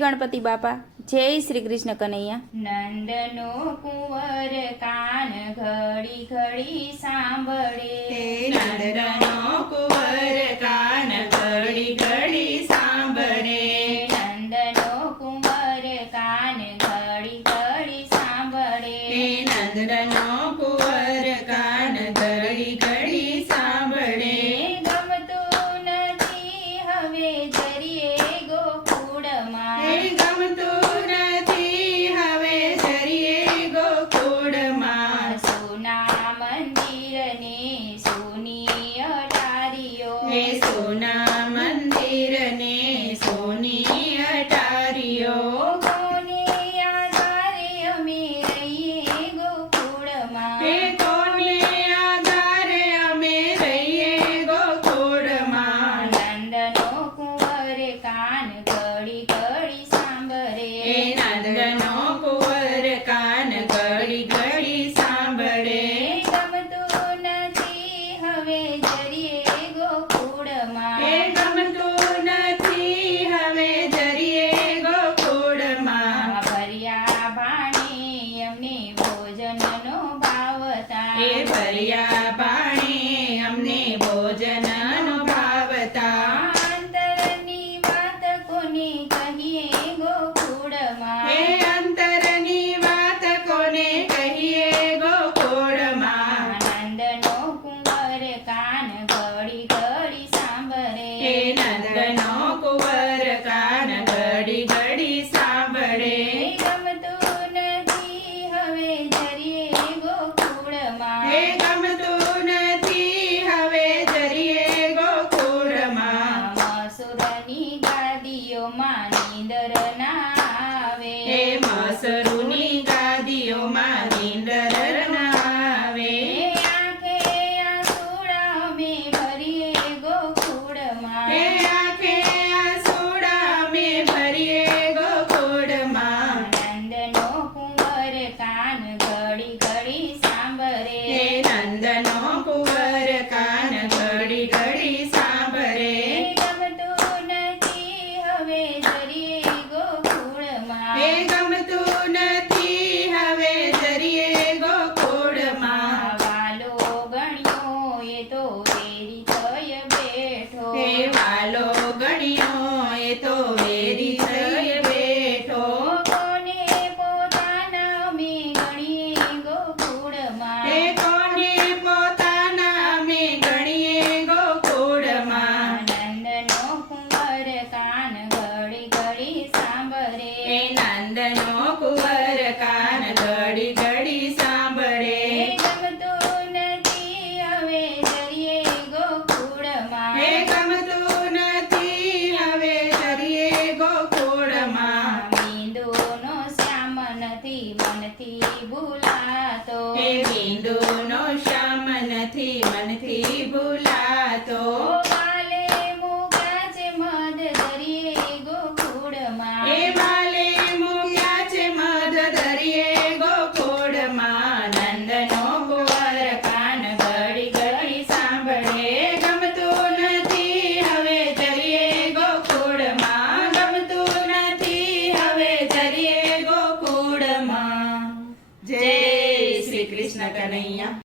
ગણપતિ બાપા, જય શ્રી કૃષ્ણ કનૈયા. નંદનો કુંવર કાન ઘડી ઘડી સાંભળે. નંદનો કુંવર કાન ઘડી ઘડી સાંભળે. નંદનો કુંવર કાન ઘડી ઘડી સાંભળે. નંદનો કુંવર કાન ઘડી ઘડી સાંભળે. ગમતું નથી હવે જરીએ ગોકુળમાં. ગમતું નથી હવે જરીએ ગોકુળમાં. સોના મંદિરને સોની અટારીઓ. સોના મંદિરને સોની અટારીઓ. કોને આધારે અમે રહીએ ગોકુળમાં. કોને આધારે અમે રહીએ ગોકુળમાં. નંદનો કુંવર કાન ઘડી ઘડી સાંભળે. નંદનો કુંવર કાન ઘડી ઘડી સાંભળે. ગમતું નથી હવે જરીએ ગોકુળમાં. ગમતું નથી હવે જરીએ ગોકુળમાં. ભર્યા ભાણે અમને ભોજનનો ભાવતા. ભર્યા પાણે અમને ભોજનનો ભાવતા. અંતરની વાત કોને કહીએ ગોકુળમાં. અંતરની વાત કોને કહીએ ગોકુળમાં. નંદનો કુંવર કાન ઘડી ઘડી